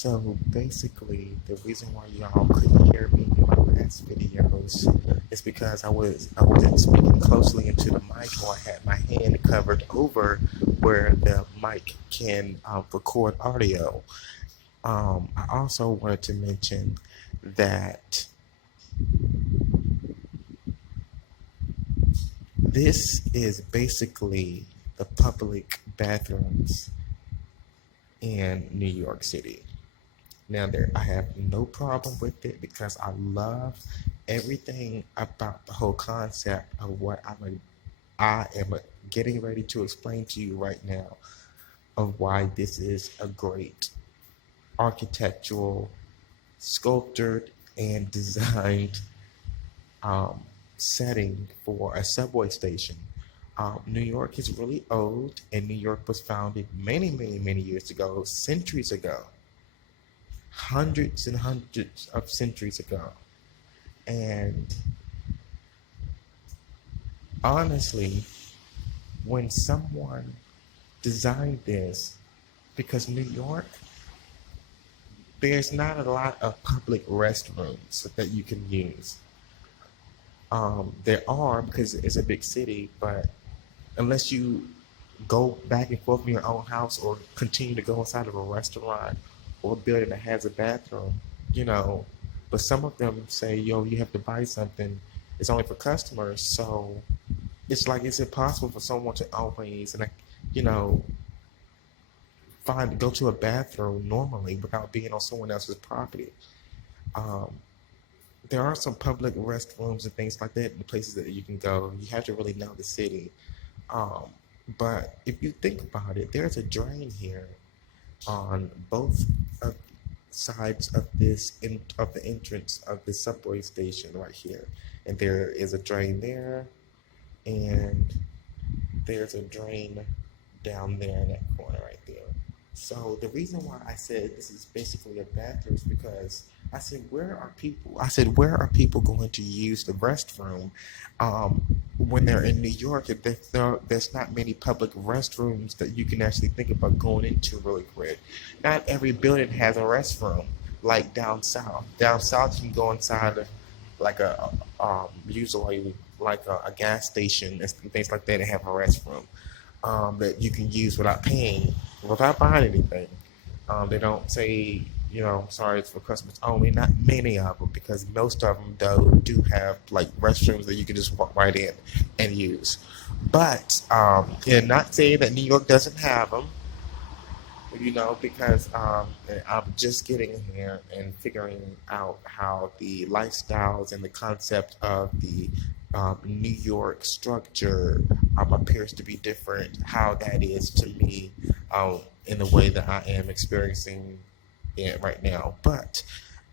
So basically, the reason why y'all couldn't hear me in my last videos is because I wasn't speaking closely into the mic, or I had my hand covered over where the mic can record audio. I also wanted to mention that this is basically the public bathrooms in New York City. Now, I have no problem with it because I love everything about the whole concept of what I am getting ready to explain to you right now, of why this is a great architectural, sculptured, and designed um, setting for a subway station. New York is really old, and New York was founded many, many, many years ago, centuries ago, hundreds and hundreds of centuries ago. And honestly, when someone designed this, because New York, there's not a lot of public restrooms that you can use. There are, because it's a big city, but unless you go back and forth in your own house or continue to go inside of a restaurant or a building that has a bathroom, you know, but some of them say, yo, you have to buy something. It's only for customers. So it's like it's impossible for someone to always, you know, go to a bathroom normally without being on someone else's property. Um, there are some public restrooms and things like that in the places that you can go. You have to really know the city. Um, but if you think about it, there's a drain here on both of sides of of the entrance of the subway station right here, and there is a drain there, and there's a drain down there in that corner right there. So the reason why I said this is basically a bathroom is because I said, where are people going to use the restroom when they're in New York? There's not many public restrooms that you can actually think about going into really quick. Not every building has a restroom like down south. Down south, you can go inside of like usually like a gas station and things like that and have a restroom that you can use without paying, without buying anything. They don't say, you know, sorry, it's for customers only. Not many of them, because most of them, though, do have like restrooms that you can just walk right in and use. But yeah, not saying that New York doesn't have them, you know, because I'm just getting here and figuring out how the lifestyles and the concept of the New York structure appears to be different, how that is to me in the way that I am experiencing it right now. But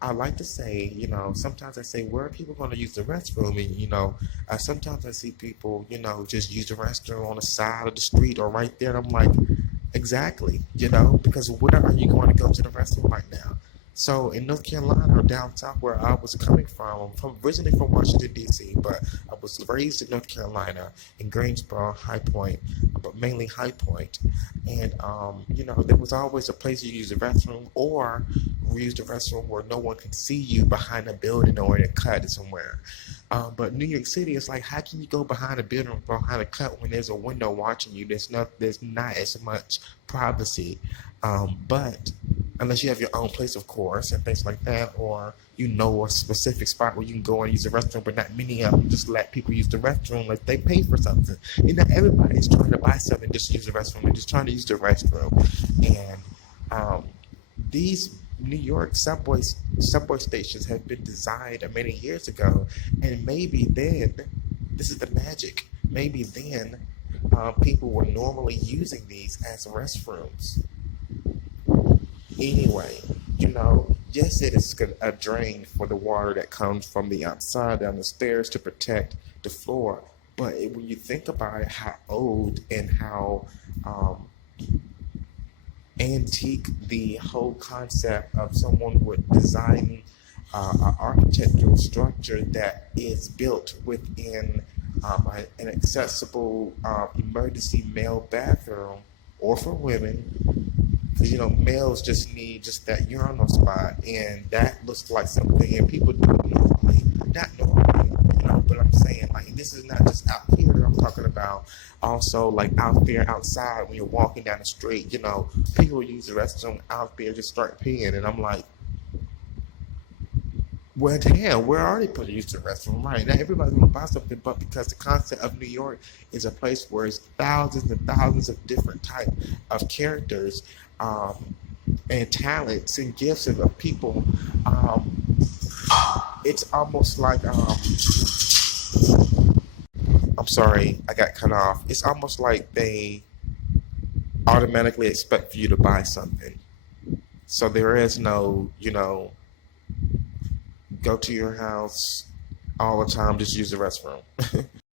I like to say, you know, sometimes I say, where are people going to use the restroom? And, you know, sometimes I see people, you know, just use the restroom on the side of the street or right there. And I'm like, exactly, you know, because where are you going to go to the restroom right now? So in North Carolina, or down south where I was coming from, I'm originally from Washington, D.C., but I was raised in North Carolina, in Greensboro, High Point, but mainly High Point. And, you know, there was always a place you use the restroom, or use the restroom where no one can see you behind a building or in a cut somewhere. But New York City, it's like, how can you go behind a building, behind a cut, when there's a window watching you? There's not as much privacy. But unless you have your own place, of course, and things like that, or you know a specific spot where you can go and use the restroom, but not many of them just let people use the restroom like they pay for something. You know, everybody's trying to buy something, just use the restroom. They're just trying to use the restroom. And these New York subway stations have been designed many years ago, and maybe then, this is the magic, maybe then people were normally using these as restrooms. Anyway, you know, yes, it is a drain for the water that comes from the outside down the stairs to protect the floor. But when you think about it, how old and how antique the whole concept of someone would design an architectural structure that is built within an accessible emergency male bathroom, or for women, 'Cause, males just need just that urinal spot, and that looks like something, and people do it normally, not normally, but I'm saying, like, this is not just out here. I'm talking about also, like, out there outside when you're walking down the street. People use the restroom out there, just start peeing, and I'm like, well, damn, we're already put used to the restroom, right? Now everybody's gonna buy something, but because the concept of New York is a place where it's thousands and thousands of different type of characters, um, and talents and gifts of people, um, it's almost like, I'm sorry, I got cut off. It's almost like they automatically expect for you to buy something. So there is no, go to your house all the time, just use the restroom.